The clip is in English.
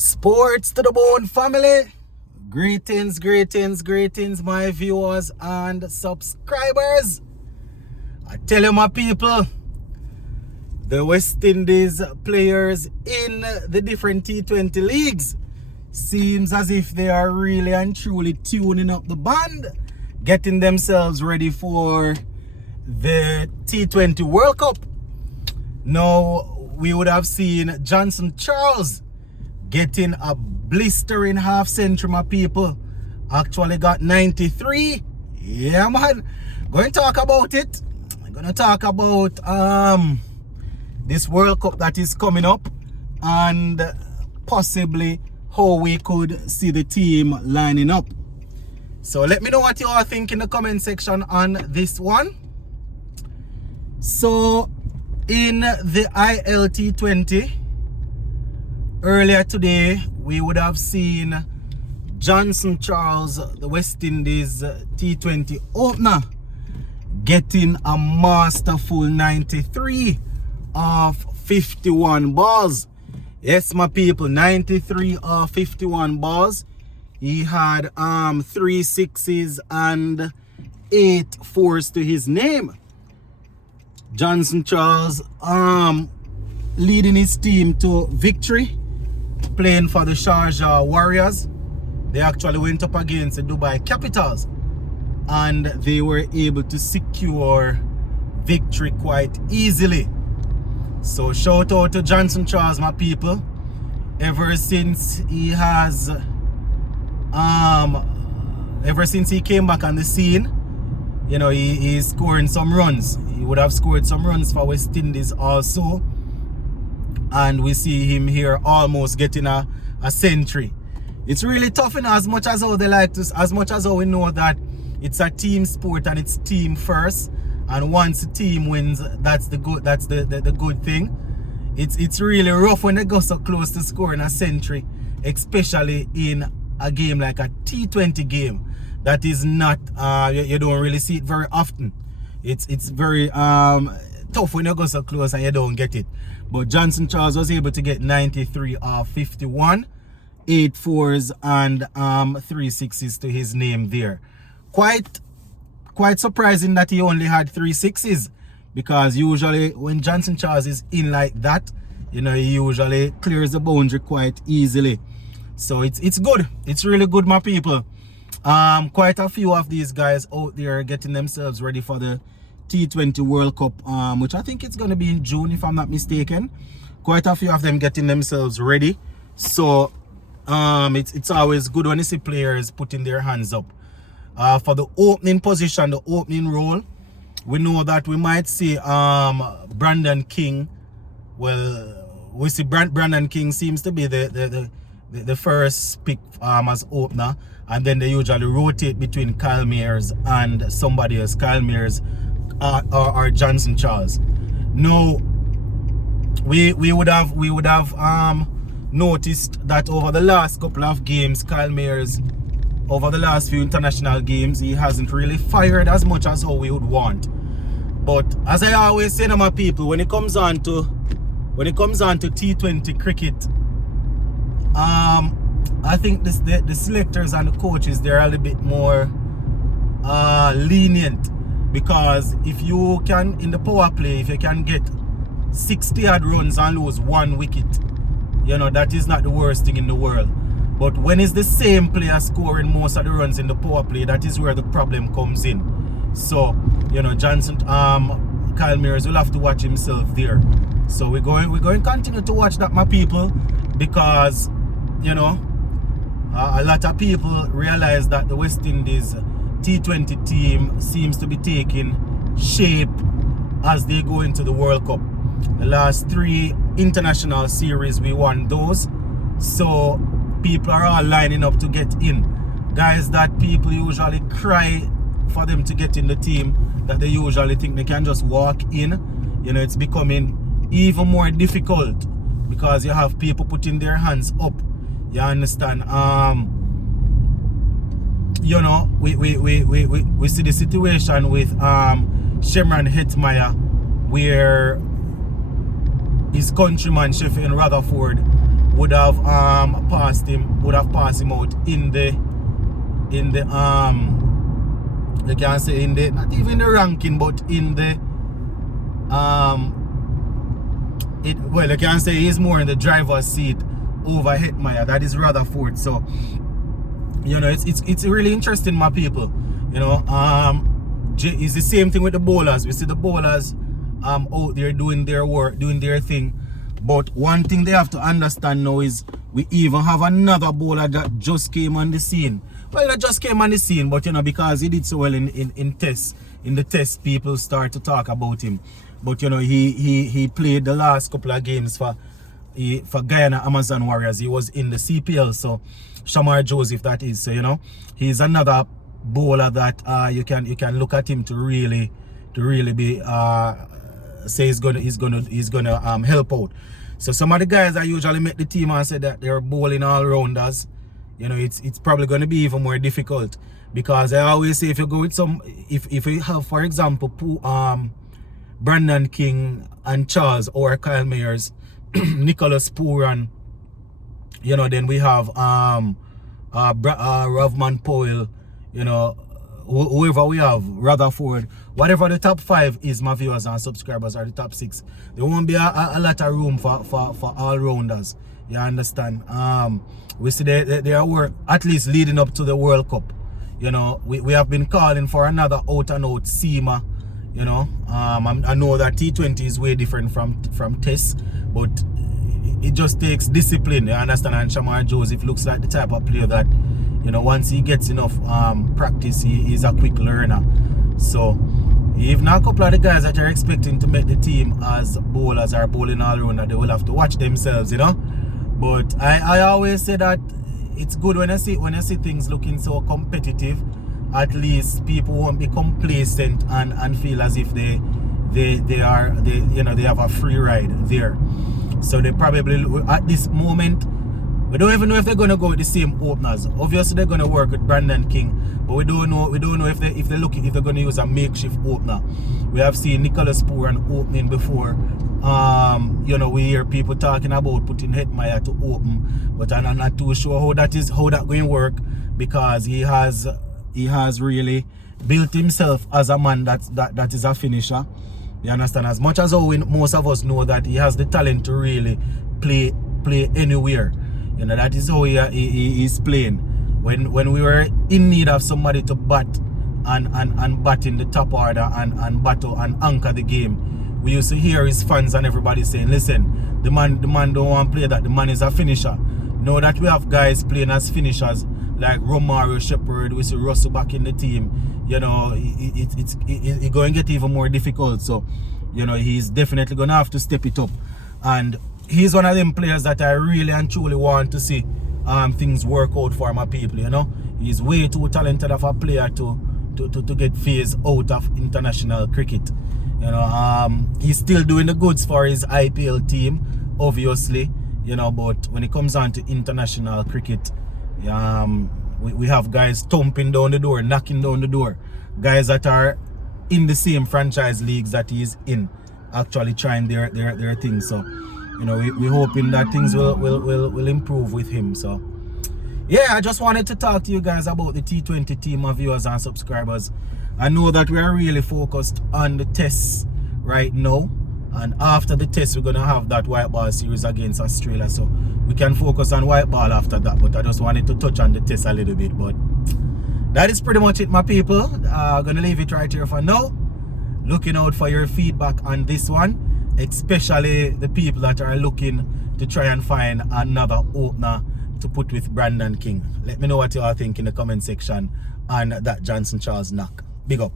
Sports to the bone family. Greetings, my viewers and subscribers. I tell you, my people, the West Indies players in the different T20 leagues seems as if they are really and truly tuning up the band, getting themselves ready for the T20 World Cup. Now, we would have seen Johnson Charles getting a blistering half century, my people. Actually got 93. Yeah, man. Going to talk about it. I'm going to talk about this World Cup that is coming up and possibly how we could see the team lining up. So let me know what you all think in the comment section on this one. So in the T20, earlier today, we would have seen Johnson Charles, the West Indies T20 opener, getting a masterful 93 of 51 balls. Yes, my people, 93 of 51 balls. He had 3 sixes and 8 fours to his name. Johnson Charles leading his team to victory, playing for the Sharjah Warriors. They actually went up against the Dubai Capitals and they were able to secure victory quite easily. So shout out to Johnson Charles, my people. Ever since he came back on the scene, you know, he's scoring some runs. He would have scored some runs for West Indies also. And we see him here almost getting a century. It's really tough, you know, as much as how they like to, as much as how we know that it's a team sport and it's team first. And once the team wins, that's the good thing. It's really rough when they go so close to scoring a century, especially in a game like a T20 game. That is not you don't really see it very often. It's very tough when you go so close and you don't get it. But Johnson Charles was able to get 93 of 51, 8 fours and 3 sixes to his name there. Quite surprising that he only had 3 sixes, because usually when Johnson Charles is in like that, you know, he usually clears the boundary quite easily. So it's good. It's really good, my people. Quite a few of these guys out there getting themselves ready for the T20 World Cup, which I think it's going to be in June if I'm not mistaken. Quite a few of them getting themselves ready. So it's always good when you see players putting their hands up. For the opening position, the opening role, we know that we might see Brandon King. Well, we see Brandon King seems to be the first pick as opener, and then they usually rotate between Kyle Mayers and somebody else, Kyle Mayers or Johnson Charles. Now, we would have noticed that over the last couple of games, Kyle Mayers, over the last few international games, he hasn't really fired as much as how we would want. But as I always say to my people, when it comes on to T20 cricket, I think the selectors and the coaches, they're a little bit more lenient, because if you can, in the power play, if you can get 60 odd runs and lose 1 wicket, you know, that is not the worst thing in the world. But when it's the same player scoring most of the runs in the power play, that is where the problem comes in. So, you know, Kyle Mayers will have to watch himself there. So we're going to continue to watch that, my people, because, you know, a lot of people realize that the West Indies T20 team seems to be taking shape as they go into the World Cup. The last 3 international series, we won those. So people are all lining up to get in. Guys that people usually cry for them to get in the team, that they usually think they can just walk in, you know, it's becoming even more difficult because you have people putting their hands up. You understand? You know, we see the situation with Shemran Hetmeyer, where his countryman Sheffield Rutherford would have passed him out in the you can say in the, not even the ranking, but in the well, you can say he's more in the driver's seat over Hetmeyer. That is Rutherford. So you know, it's really interesting, my people. You know, it's the same thing with the bowlers. We see the bowlers out there doing their work, doing their thing. But one thing they have to understand now is we even have another bowler that just came on the scene. Well, that just came on the scene, but you know, because he did so well in tests, in the test, people start to talk about him. But you know, he played the last couple of games for Guyana Amazon Warriors. He was in the CPL, so Shamar Joseph, that is. So you know, he's another bowler that you can look at him to really be say he's gonna help out. So some of the guys that usually make the team and say that they're bowling all rounders, you know, it's probably gonna be even more difficult, because I always say if you go with some, if you have, for example, Brandon King and Charles or Kyle Mayers, Nicholas Pooran, you know, then we have Ravman Powell, you know, whoever we have, Rutherford, whatever the top 5 is, my viewers and subscribers, are the top 6. There won't be a lot of room for all rounders. You understand? We see they are at least leading up to the World Cup. You know, we have been calling for another out and out seamer. You know, I know that T20 is way different from tests, but it just takes discipline. You understand? And Shamar Joseph looks like the type of player that, you know, once he gets enough practice, he's a quick learner. So even a couple of the guys that are expecting to make the team as bowlers or bowling all around, they will have to watch themselves, you know. But I always say that it's good when I see things looking so competitive. At least people won't be complacent and feel as if they have a free ride there. So they probably, at this moment, we don't even know if they're gonna go with the same openers. Obviously they're gonna work with Brandon King, but we don't know if they're gonna use a makeshift opener. We have seen Nicholas Pooran opening before. You know, we hear people talking about putting Hetmeyer to open, but I'm not too sure how that going to work, because he has really built himself as a man that is a finisher. You understand? As much as most of us know that he has the talent to really play anywhere. You know, that is how he is playing. When we were in need of somebody to bat and bat in the top order and battle and anchor the game, we used to hear his fans and everybody saying, listen, the man don't want to play that, the man is a finisher. Now that we have guys playing as finishers like Romario Shepherd, we see Russell back in the team, you know, it's going to get even more difficult. So, you know, he's definitely going to have to step it up. And he's one of them players that I really and truly want to see things work out for my people, you know. He's way too talented of a player to get phased out of international cricket. You know, he's still doing the goods for his IPL team, obviously, you know, but when it comes on to international cricket, we have guys thumping down the door, knocking down the door, guys that are in the same franchise leagues that he's in, actually trying their things. So, you know, we're hoping that things will improve with him. So yeah, I just wanted to talk to you guys about the T20 team of viewers and subscribers. I know that we are really focused on the tests right now, and after the test we're gonna have that white ball series against Australia, so we can focus on white ball after that. But I just wanted to touch on the test a little bit. But that is pretty much it, my people. I'm gonna leave it right here for now. Looking out for your feedback on this one, especially the people that are looking to try and find another opener to put with Brandon King. Let me know what you all think in the comment section on that Johnson Charles knock. Big up.